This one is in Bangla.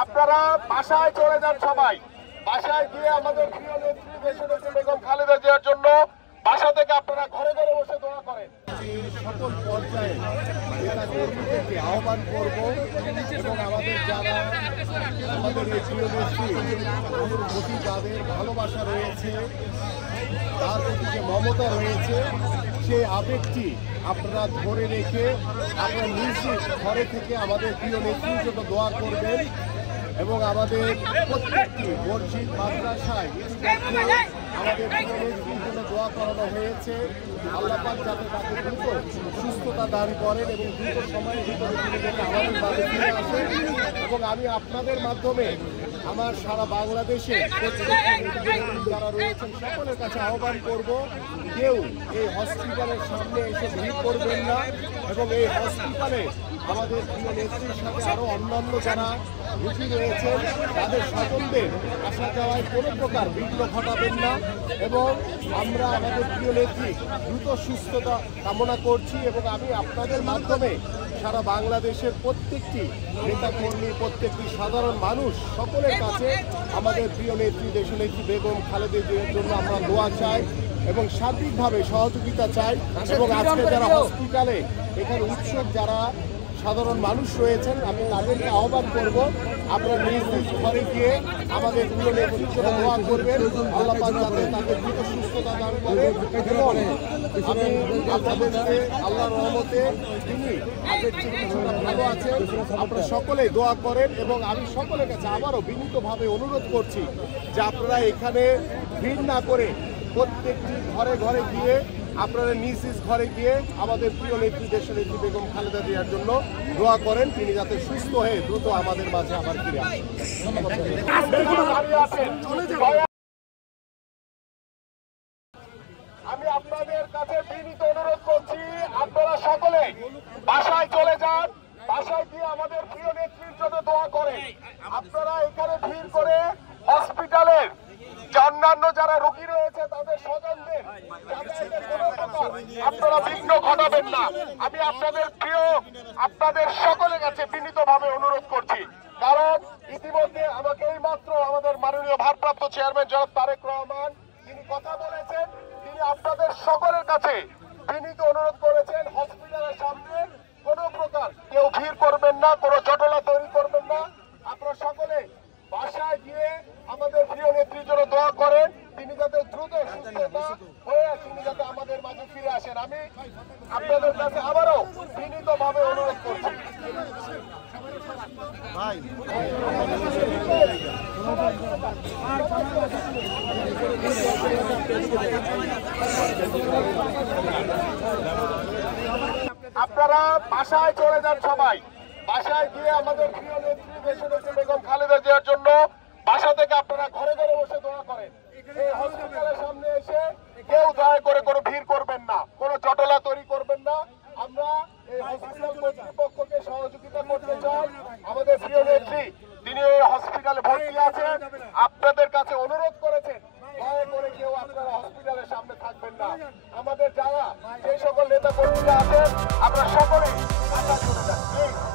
আপনারা বাসায় চলে যান, সবাই বাসায় গিয়ে আমাদের প্রিয় নেত্রী দেশনেত্রী বেগম খালেদা জিয়ার জন্য বাসা থেকে আপনারা ঘরে ঘরে বসে দোয়া করেন। সকল পর্যায়ে নেতা কর্মীদেরকে আহ্বান করব এবং আমাদের যারা আমাদের এই প্রিয় নেত্রীর প্রতি যাদের ভালোবাসা রয়েছে, তার প্রতি যে মমতা রয়েছে, সেই আবেগটি আপনারা ধরে রেখে আপনারা নিজ নিজ ঘরে থেকে আমাদের প্রিয় নেত্রীর জন্য দোয়া করবেন এবং আমাদের প্রত্যেকটি মসজিদ মাদ্রাসায় আমাদের প্রিয় নেত্রীর জন্য দোয়া করানো হয়েছে। আল্লাহ পাক যাতে তাকে দ্রুত সুস্থতা দান করেন এবং দ্রুত সময়ের ভিতরে তিনি যাতে আমাদের মাঝে ফিরে আসেন। এবং আমি আপনাদের মাধ্যমে আমার সারা বাংলাদেশে যারা রয়েছেন সকলের কাছে আহ্বান করব, কেউ এই হসপিটালের সামনে এসে ভিড় করবেন না এবং এই হসপিটালে আমাদের প্রিয় নেত্রীর সাথে আরও অন্যান্য যারা রুগী রয়েছেন তাদের সকলদের আসা যাওয়ায় কোনো প্রকার বিঘ্ন ঘটাবেন না। এবং আমরা আমাদের প্রিয় নেত্রী দ্রুত সুস্থতা কামনা করছি এবং আমি আপনাদের মাধ্যমে সারা বাংলাদেশের প্রত্যেকটি নেতাকর্মী, প্রত্যেকটি সাধারণ মানুষ সকলের কাছে আমাদের প্রিয় নেত্রী দেশনেত্রী বেগম খালেদা জিয়ার জন্য আমরা দোয়া চাই এবং সার্বিকভাবে সহযোগিতা চাই। এবং আজকে যারা হসপিটালে এখানে উৎসব যারা সাধারণ মানুষ রয়েছেন, আমি তাদেরকে আহ্বান করব আপনারা নিজ নিজ ঘরে গিয়ে আমাদের প্রিয় নেত্রীর জন্য দোয়া করবেন। আল্লাহ পাক যাতে তাকে দ্রুত সুস্থতা দান করে এবং আমি আপনাদেরকে আল্লাহর রহমতে তিনি আগের থেকে কিছুটা ভালো আছেন, আপনারা সকলেই দোয়া করেন। এবং আমি সকলের কাছে আবারও বিনীতভাবে অনুরোধ করছি যে আপনারা এখানে ভিড় না করে প্রত্যেকটি ঘরে ঘরে গিয়ে আপনারা নিজ নিজ ঘরে গিয়ে আমাদের প্রিয় নেত্রী দেশনেত্রী বেগম খালেদা জিয়ার জন্য দোয়া করেন, তিনি যাতে সুস্থ হয়ে দ্রুত আমাদের মাঝে আবার ফিরে আসেন। আমি আপনাদের কাছে বিনীত অনুরোধ করছি, আপনারা সকলে বাসায় চলে যান, বাসায় গিয়ে আমাদের প্রিয় নেত্রীর জন্য দোয়া করেন। আপনারা এখানে ভিড় করে হসপিটালের অন্যান্য যারা রোগী রয়েছে তাদের স্বজনদের আপনারা বিঘ্ন ঘটাবেন না। আমি আপনাদের সকলের কাছে বিনীতভাবে অনুরোধ করছি, কারণ ইতিমধ্যে আমাকে এই মাত্র আমাদের মাননীয় ভারপ্রাপ্ত চেয়ারম্যান জনাব তারেক রহমান তিনি কথা বলেছেন, তিনি আপনাদের সকলের কাছে বিনীত অনুরোধ করেছেন হসপিটালের সামনে কোনো প্রকার কেউ ভিড় করবেন না, কোনো জটলা তৈরি করবেন না। আপনারা সকলে বাসায় গিয়ে আমাদের প্রিয় নেত্রীর জন্য দোয়া করেন, তিনি যাতে দ্রুত সুস্থতা হয়ে তিনি যাতে আমাদের মাঝে ফিরে আসেন। আমি আপনাদের কাছে আবারও বিনীতভাবে অনুরোধ করছি। আপনারা বাসায় চলে যান, সবাই বাসায় গিয়ে আমাদের প্রিয় নেত্রী দেশনেত্রী বেগম খালেদা জিয়ার জন্য বাসা থেকে আপনারা ঘরে ঘরে বসে দোয়া করেন। এই হসপিটালের সামনে এসে কেউ দয়া করে কোনো ভিড় করবেন না, কোনো জটলা তৈরি করবেন না। আমরা এই হসপিটাল কর্তৃপক্ষকে সহযোগিতা করতে চাই। আমাদের প্রিয় নেত্রী তিনি এই হসপিটালে ভর্তি আছেন, আপনাদের কাছে অনুরোধ করেছেন দয়া করে কেউ আপনারা হসপিটালের সামনে থাকবেন না। আমাদের যারা যে সকল নেতা কর্মীরা আছেন আমরা সকলে চলে যান।